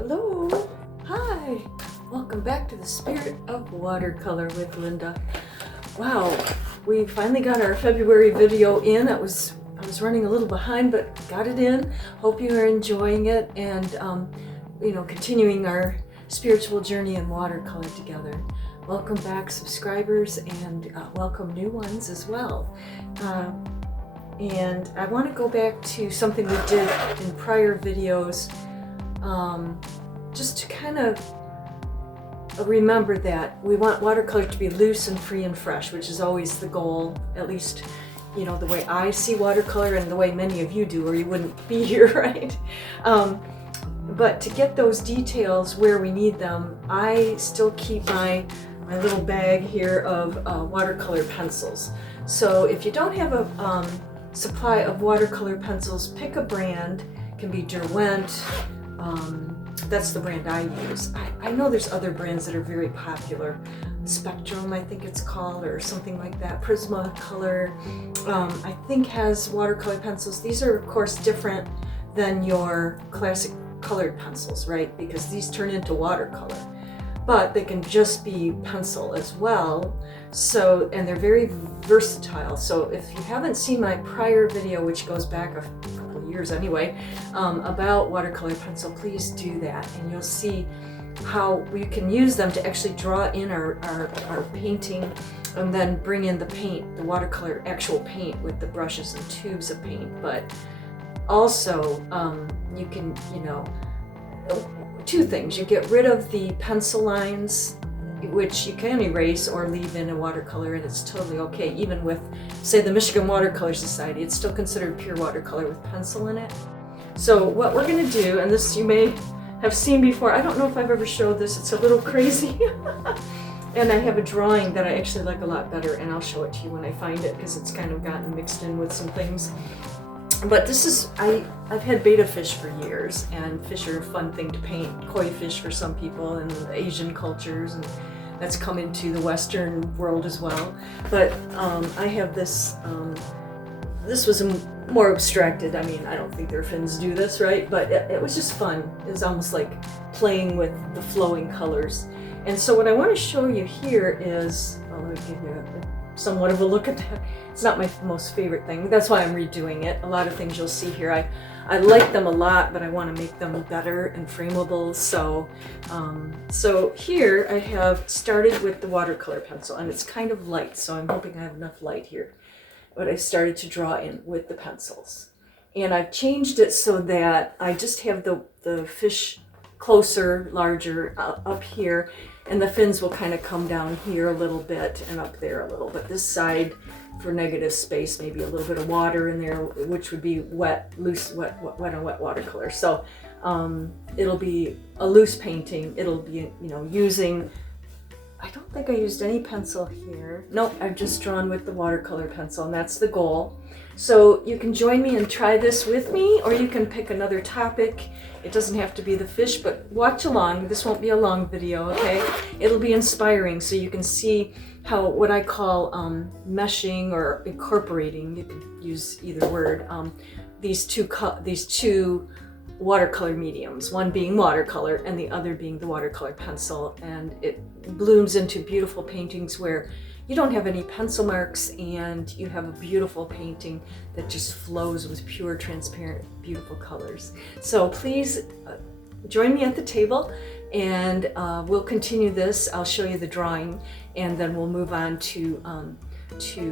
Hello, hi, welcome back to the Spirit of Watercolor with Linda. Wow, we finally got our February video in. I was running a little behind, but got it in. Hope you are enjoying it and continuing our spiritual journey in watercolor together. Welcome back, subscribers, and welcome new ones as well. And I want to go back to something we did in prior videos, just to kind of remember that we want watercolor to be loose and free and fresh, which is always the goal, at least, you know, the way I see watercolor and the way many of you do, or you wouldn't be here, right? But to get those details where we need them, I still keep my little bag here of watercolor pencils. So if you don't have a supply of watercolor pencils, pick a brand. It can be Derwent. That's the brand I use. I know there's other brands that are very popular. Spectrum, I think it's called, or something like that. Prismacolor, I think, has watercolor pencils. These are, of course, different than your classic colored pencils, right? Because these turn into watercolor. But they can just be pencil as well. So, and they're very versatile. So if you haven't seen my prior video, which goes back a couple of years anyway, about watercolor pencil, please do that. And you'll see how we can use them to actually draw in our painting and then bring in the paint, the watercolor actual paint with the brushes and tubes of paint. But also you can, two things. You get rid of the pencil lines, which you can erase or leave in a watercolor, and it's totally okay. Even with, say, the Michigan Watercolor Society, it's still considered pure watercolor with pencil in it. So what we're going to do, and this you may have seen before, I don't know if I've ever showed this, it's a little crazy. And I have a drawing that I actually like a lot better, and I'll show it to you when I find it, because it's kind of gotten mixed in with some things. But this is, I've had betta fish for years, and fish are a fun thing to paint. Koi fish for some people in the Asian cultures, and that's come into the Western world as well. But I have this, this was more abstracted. I mean, I don't think their fins do this, right? But it was just fun. It was almost like playing with the flowing colors. And so what I want to show you here is, let me give you somewhat of a look at that. It's not my most favorite thing. That's why I'm redoing it. A lot of things you'll see here, I like them a lot, but I want to make them better and frameable. So, so here I have started with the watercolor pencil, and it's kind of light, so I'm hoping I have enough light here. But I started to draw in with the pencils, and I've changed it so that I just have the fish closer, larger up here, and the fins will kind of come down here a little bit and up there a little bit. This side for negative space, maybe a little bit of water in there, which would be wet, loose, wet watercolor. So it'll be a loose painting. It'll be, using, I don't think I used any pencil here. Nope, I've just drawn with the watercolor pencil, and that's the goal. So you can join me and try this with me, or you can pick another topic. It doesn't have to be the fish, but watch along. This won't be a long video, okay? It'll be inspiring, so you can see how, what I call meshing or incorporating, you can use either word, these two watercolor mediums, one being watercolor and the other being the watercolor pencil, and it blooms into beautiful paintings where you don't have any pencil marks, and you have a beautiful painting that just flows with pure, transparent, beautiful colors. So please join me at the table, and we'll continue this. I'll show you the drawing, and then we'll move on to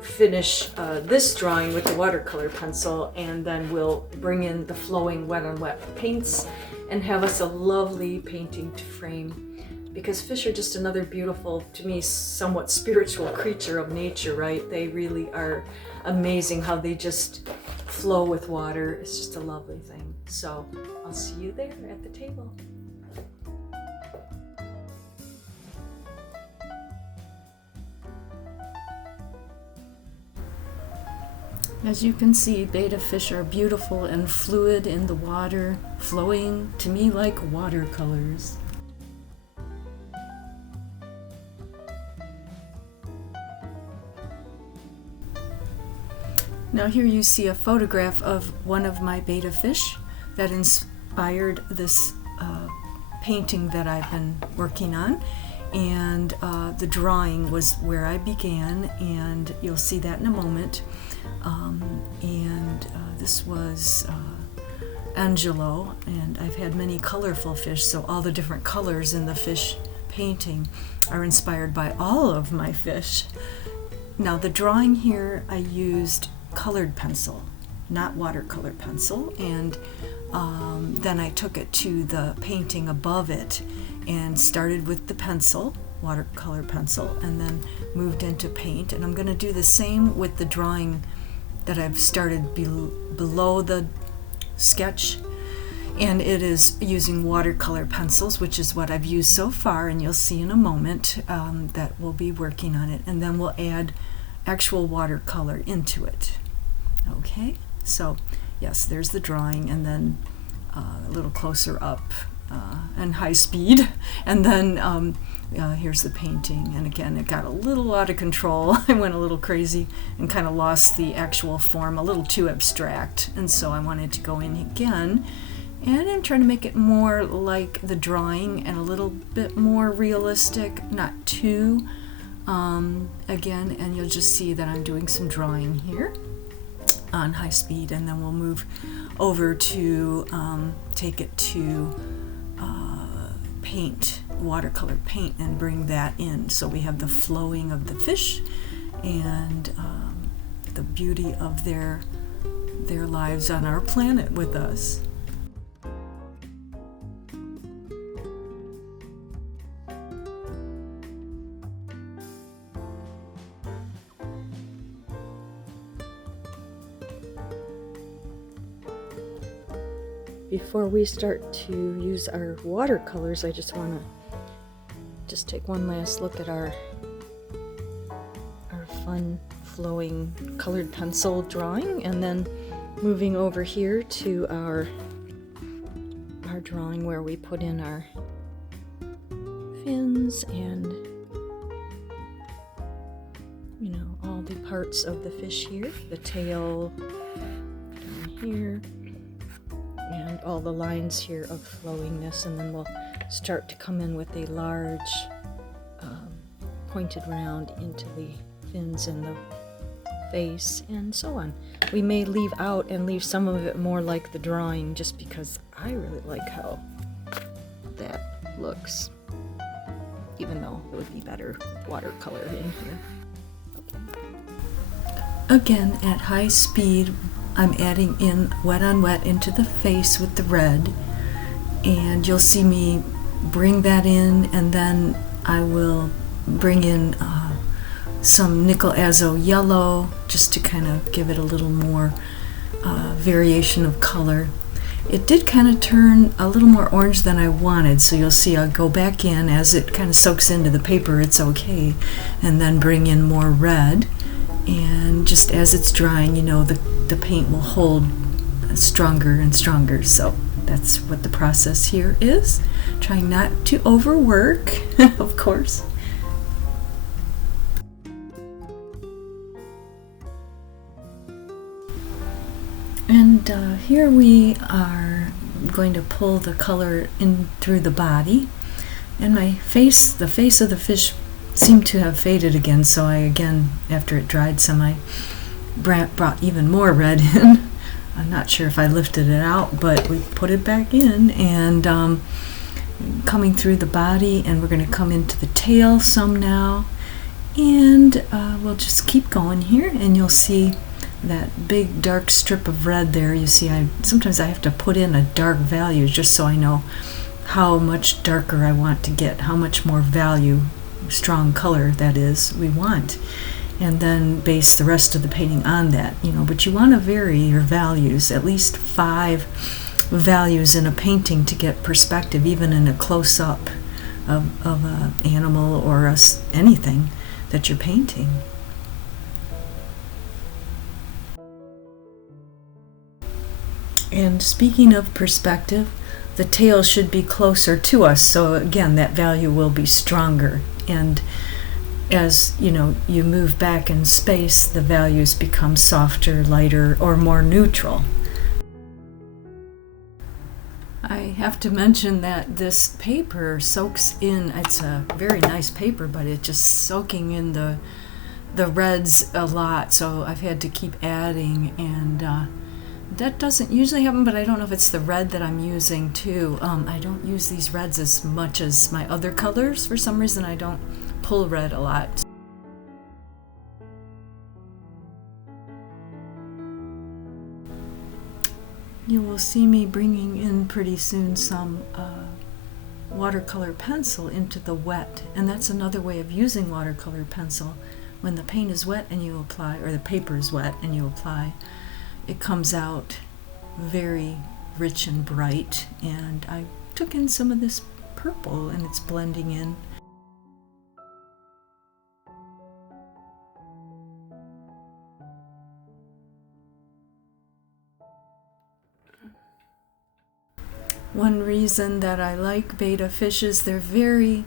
finish this drawing with the watercolor pencil, and then we'll bring in the flowing wet on wet paints and have us a lovely painting to frame. Because fish are just another beautiful, to me, somewhat spiritual creature of nature, right? They really are amazing how they just flow with water. It's just a lovely thing. So I'll see you there at the table. As you can see, betta fish are beautiful and fluid in the water, flowing to me like watercolors. Now here you see a photograph of one of my betta fish that inspired this painting that I've been working on, and the drawing was where I began, and you'll see that in a moment. This was Angelo, and I've had many colorful fish, so all the different colors in the fish painting are inspired by all of my fish. Now the drawing here, I used colored pencil, not watercolor pencil, and then I took it to the painting above it and started with the pencil, watercolor pencil, and then moved into paint. And I'm going to do the same with the drawing that I've started below the sketch, and it is using watercolor pencils, which is what I've used so far, and you'll see in a moment that we'll be working on it, and then we'll add actual watercolor into it. Okay, so yes, there's the drawing, and then a little closer up and high speed, and then here's the painting. And again, it got a little out of control. I went a little crazy and kind of lost the actual form, a little too abstract, and so I wanted to go in again, and I'm trying to make it more like the drawing and a little bit more realistic, not too again, and you'll just see that I'm doing some drawing here on high speed, and then we'll move over to take it to paint, watercolor paint, and bring that in. So we have the flowing of the fish and the beauty of their lives on our planet with us. Before we start to use our watercolors, I just want to take one last look at our fun flowing colored pencil drawing, and then moving over here to our drawing where we put in our fins and all the parts of the fish here, the tail down here, and all the lines here of flowingness, and then we'll start to come in with a large pointed round into the fins and the face, and so on. We may leave some of it more like the drawing, just because I really like how that looks, even though it would be better watercolor in here. Again, at high speed, I'm adding in wet on wet into the face with the red, and you'll see me bring that in, and then I will bring in some nickel azo yellow just to kind of give it a little more variation of color. It did kind of turn a little more orange than I wanted, so you'll see I'll go back in as it kind of soaks into the paper. It's okay, and then bring in more red. And just as it's drying, the paint will hold stronger and stronger. So that's what the process here is. Trying not to overwork, of course. And here we are going to pull the color in through the body. And the face of the fish seemed to have faded again, so I again, after it dried some, I brought even more red in. I'm not sure if I lifted it out, but we put it back in, and coming through the body, and we're going to come into the tail some now, and we'll just keep going here, and you'll see that big dark strip of red there. You see, sometimes I have to put in a dark value just so I know how much darker I want to get, how much more value, strong color that is, we want, and then base the rest of the painting on that, but you want to vary your values, at least 5 values in a painting to get perspective, even in a close-up of an animal or anything that you're painting. And speaking of perspective, the tail should be closer to us, so again that value will be stronger, and as you move back in space, the values become softer, lighter, or more neutral. I have to mention that this paper soaks in, it's a very nice paper, but it's just soaking in the reds a lot, so I've had to keep adding, and that doesn't usually happen, but I don't know if it's the red that I'm using too. I don't use these reds as much as my other colors. For some reason I don't pull red a lot. You will see me bringing in pretty soon some watercolor pencil into the wet, and that's another way of using watercolor pencil. When the paint is wet and you apply, or the paper is wet and you apply, it comes out very rich and bright, and I took in some of this purple and it's blending in. One reason that I like betta fishes, they're very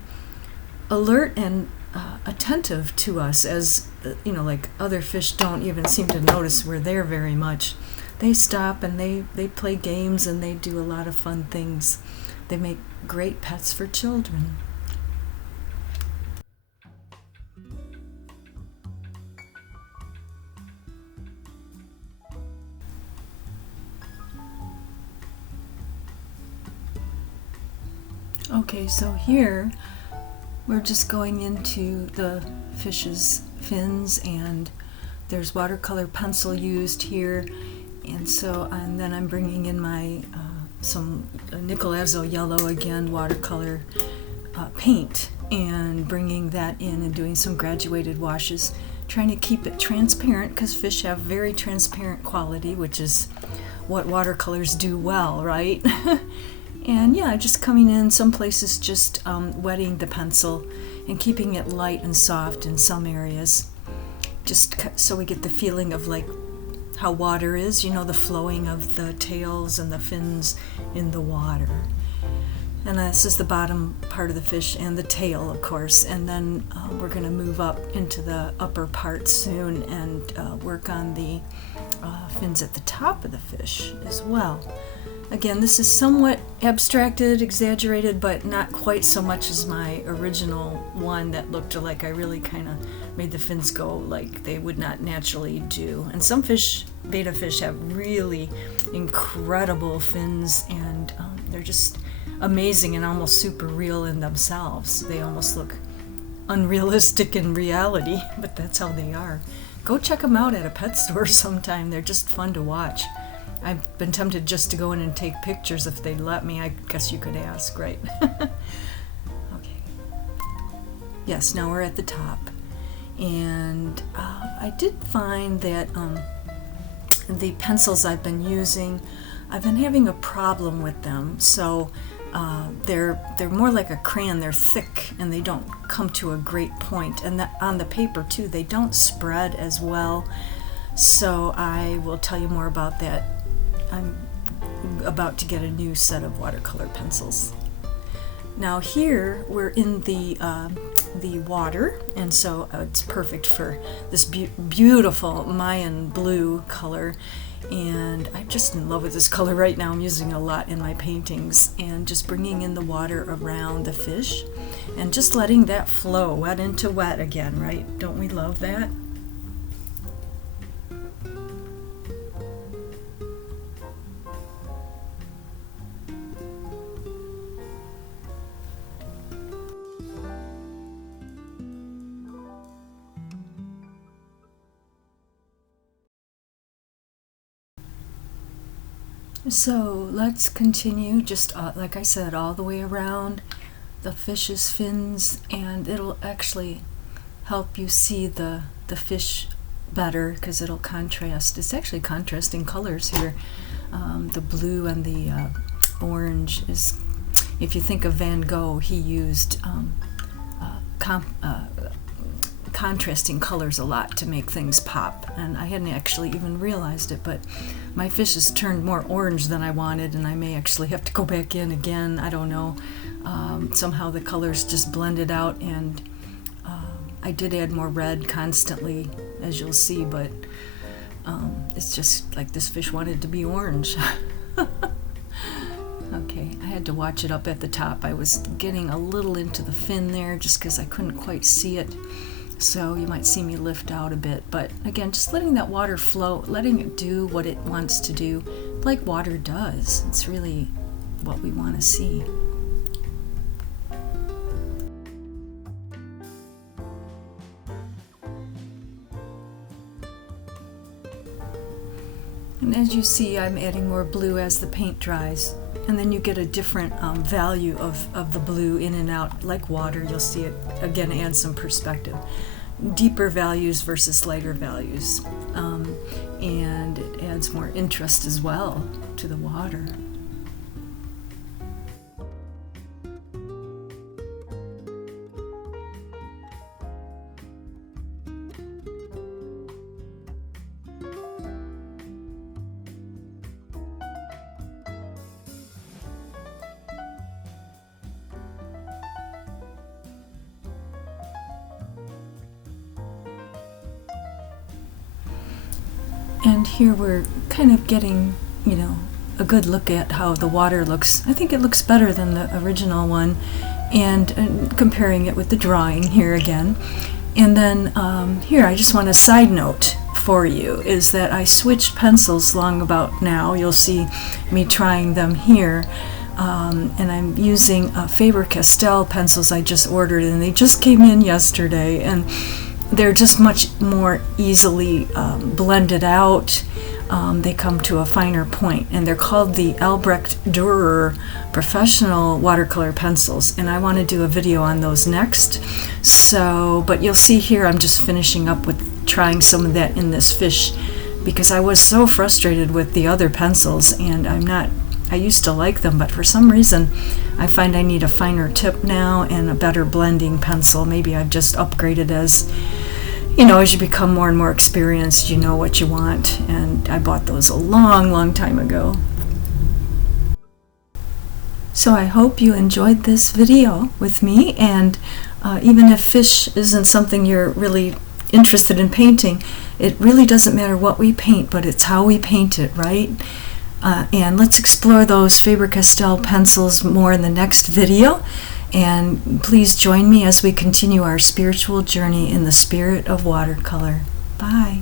alert and attentive to us, as like other fish don't even seem to notice we're there very much. They stop and they play games and they do a lot of fun things. They make great pets for children. Okay, so here we're just going into the fish's fins, and there's watercolor pencil used here, and then I'm bringing in my some Nicolazzo yellow, again watercolor paint, and bringing that in and doing some graduated washes, trying to keep it transparent because fish have very transparent quality, which is what watercolors do well, right? And yeah, just coming in some places, just wetting the pencil and keeping it light and soft in some areas, just so we get the feeling of like how water is, the flowing of the tails and the fins in the water. And this is the bottom part of the fish and the tail, of course, and then we're going to move up into the upper part soon and work on the fins at the top of the fish as well. Again, this is somewhat abstracted, exaggerated, but not quite so much as my original one that looked like I really kind of made the fins go like they would not naturally do. And some fish, betta fish, have really incredible fins, and they're just amazing and almost super real in themselves. They almost look unrealistic in reality, but that's how they are. Go check them out at a pet store sometime. They're just fun to watch. I've been tempted just to go in and take pictures if they'd let me. I guess you could ask, right? Okay. Yes, now we're at the top. And I did find that the pencils I've been using, I've been having a problem with them. So they're more like a crayon. They're thick and they don't come to a great point. And on the paper too, they don't spread as well. So I will tell you more about that. I'm about to get a new set of watercolor pencils. Now here we're in the water, and so it's perfect for this beautiful Mayan blue color, and I'm just in love with this color right now. I'm using it a lot in my paintings, and just bringing in the water around the fish and just letting that flow, wet into wet again, right? Don't we love that? So let's continue, just like I said, all the way around the fish's fins, and it'll actually help you see the fish better because it'll contrast. It's actually contrasting colors here. The blue and the orange is, if you think of Van Gogh, he used contrasting colors a lot to make things pop, and I hadn't actually even realized it, but my fish has turned more orange than I wanted, and I may actually have to go back in again. I don't know. Somehow the colors just blended out, and I did add more red constantly, as you'll see, but it's just like this fish wanted to be orange. Okay, had to watch it up at the top. I was getting a little into the fin there just because I couldn't quite see it. So you might see me lift out a bit. But again, just letting that water flow, letting it do what it wants to do, like water does. It's really what we want to see. And as you see, I'm adding more blue as the paint dries. And then you get a different value of the blue in and out, like water. You'll see it, again, add some perspective. Deeper values versus lighter values. And it adds more interest as well to the water. And here we're kind of getting, a good look at how the water looks. I think it looks better than the original one, and comparing it with the drawing here again. And then here, I just want a side note for you, is that I switched pencils long about now. You'll see me trying them here. And I'm using Faber-Castell pencils I just ordered, and they just came in yesterday. And they're just much more easily blended out. They come to a finer point, and they're called the Albrecht Dürer Professional Watercolor Pencils, and I want to do a video on those next. But you'll see here I'm just finishing up with trying some of that in this fish, because I was so frustrated with the other pencils, and I used to like them, but for some reason I find I need a finer tip now and a better blending pencil. Maybe I've just upgraded as you become more and more experienced, you know what you want. And I bought those a long time ago. So I hope you enjoyed this video with me, and even if fish isn't something you're really interested in painting, it really doesn't matter what we paint, but it's how we paint it, right? And let's explore those Faber-Castell pencils more in the next video. And please join me as we continue our spiritual journey in the spirit of watercolor. Bye.